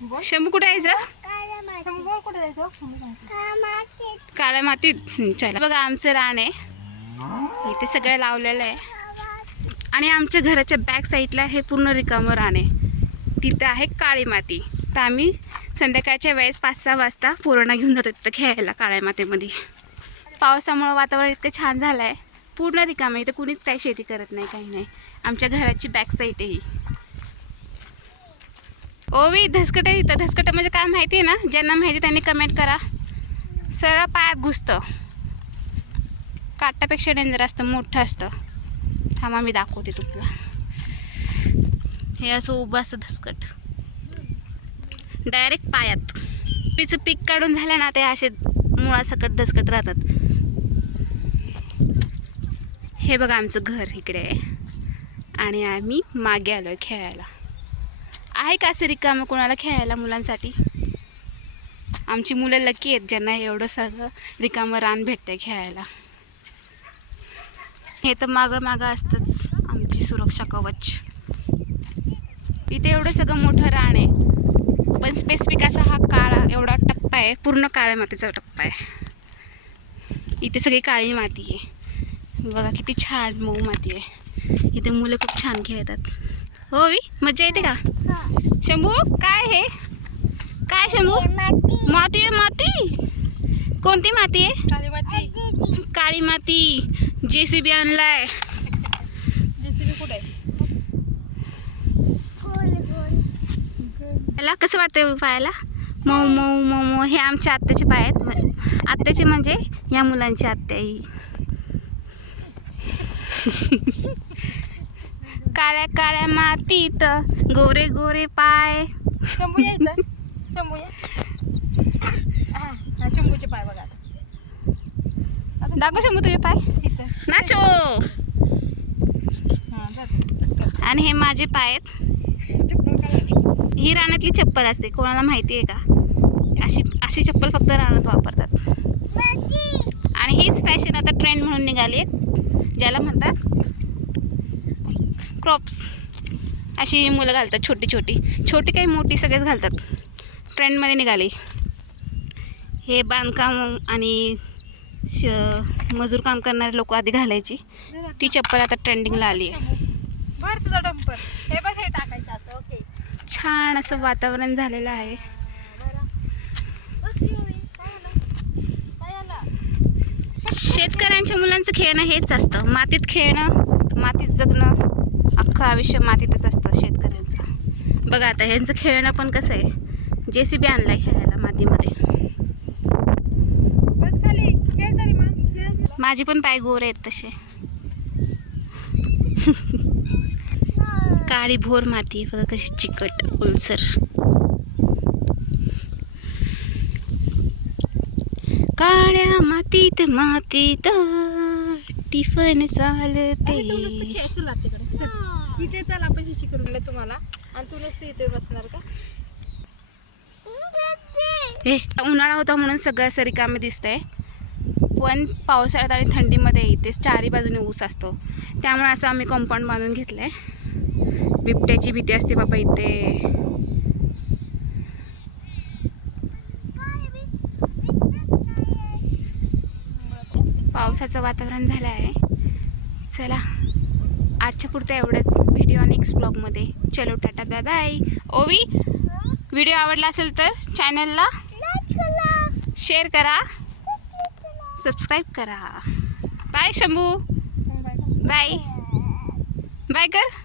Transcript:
शंभू कुठे यायचं? काळ्या मातीत. चला बघा आमचं रान आहे, इथे सगळं लावलेलं आहे आणि आमच्या घराच्या बॅक साईडला हे पूर्ण रिकामं रान आहे, तिथं आहे काळी माती. तर आम्ही संध्याकाळच्या वेळेस 5-6 वाजता पोरांना घेऊन जातो तिथं खेळायला काळ्या मातीमध्ये. पावसामुळं वातावरण इतकं छान झालं आहे, पूर्ण रिकामं आहे. इथं कुणीच काही शेती करत नाही, काही नाही. आमच्या घराची बॅक साईड आहे ही. ओवी धसकट आहे इथं. धसकट म्हणजे काय माहिती आहे ना? ज्यांना माहिती त्यांनी कमेंट करा. सरळ पायात घुसतं, काटापेक्षा डेंजर असतं, मोठं असतं. थांबा मी दाखवते तुम्हाला. हे असं उभं असतं धसकट, डायरेक्ट पायात. पीचं पीक काढून झालं ना ते असे मुळासकट धसकट राहतात. हे बघा आमचं घर इकडे आहे आणि आम्ही मागे आलो आहे खेळायला. आहे का असं रिकामं कोणाला खेळायला मुलांसाठी? आमची मुलं लकी आहेत ज्यांना एवढं सगळं रिकामं रान भेटतंय खेळायला. हे तर मागं मागं असतंच आमची सुरक्षा कवच. इथे एवढं सगळं मोठं रान आहे, पण स्पेसिफिक असा हा काळा एवढा टप्पा आहे, पूर्ण काळ्या मातीचा टप्पा आहे. इथे सगळी काळी माती आहे. बघा किती छान मऊ माती आहे. इथे मुलं खूप छान खेळतात. हो मजा येते का? शंभू काय हे? काय शंभू? माती आहे. माती कोणती माती आहे? काळी माती. काळी माती. JCB आणलाय. JCB कुठे आहे? त्याला कसं वाटतंय पायाला? मऊ मऊ मऊ मऊ. हे आमच्या आत्याचे पाय आहेत. आत्याचे म्हणजे या मुलांची आत्या ही. काळ्या काळ्या मातीत गोरे गोरे पाय. शंभू यायचं. शंभू या. हा शंभूचे पाय बघा आता. दाखव शंभू तुझे पाय. इथं. नाचो. हां जाते. आणि हे माझे पाय आहेत. चप्पल काढायची. ही रानातली चप्पल असते, कोणाला माहिती आहे का? अशी चप्पल फक्त रानात वापरतात. आणि हीच फॅशन आता ट्रेंड म्हणून निघाली आहे, ज्याला म्हणतात क्रॉप्स. अशी मुलं घालतात, छोटी छोटी छोटी काही मोठी सगळेच घालतात. ट्रेंडमध्ये निघाली. हे बांधकाम आणि मजूर काम करणारे लोक आधी घालायची ती चप्पल आता ट्रेंडिंगला आली आहे. बरं तुझा डंपर. हे बघ हे टाकायचं असं. ओके. छान असं वातावरण झालेलं आहे. शेतकऱ्यांच्या मुलांचं खेळणं हेच असतं, मातीत खेळणं, मातीत जगणं. अख्खं आयुष्य मातीतच असतं शेतकऱ्यांचं. बघा आता ह्यांचं खेळणं पण कसं आहे, JCB आणलाय खेळायला मातीमध्ये. बस खाली खेळ तरी मग. माझी पण पाय गोरे आहेत तसे. काळी भोर माती बघा कशी चिकट ओलसर. काळ्या मातीत मातीत टिफन चालते. इथे चल आपण शिशी करून तुम्हाला. आणि तू नसते इथे बसणार का? हे उन्हाळा होता म्हणून सगळं असं रिकामे दिसतंय, पण पावसाळ्यात आणि थंडीमध्ये इथे चारी बाजूने ऊस असतो, त्यामुळे असं आम्ही कंपाऊंड बांधून घेतलंय. बिबट्याची भीती असते बाबा इथे. पावसाचं वातावरण झालं आहे. चला आजच्या पुरतं एवढंच. व्हिडिओ नेक्स्ट ब्लॉगमध्ये. चलो टाटा बाय बाय. ओवी व्हिडिओ आवडला असेल तर चॅनलला शेअर करा, सबस्क्राईब करा. बाय शंभू. बाय बाय कर.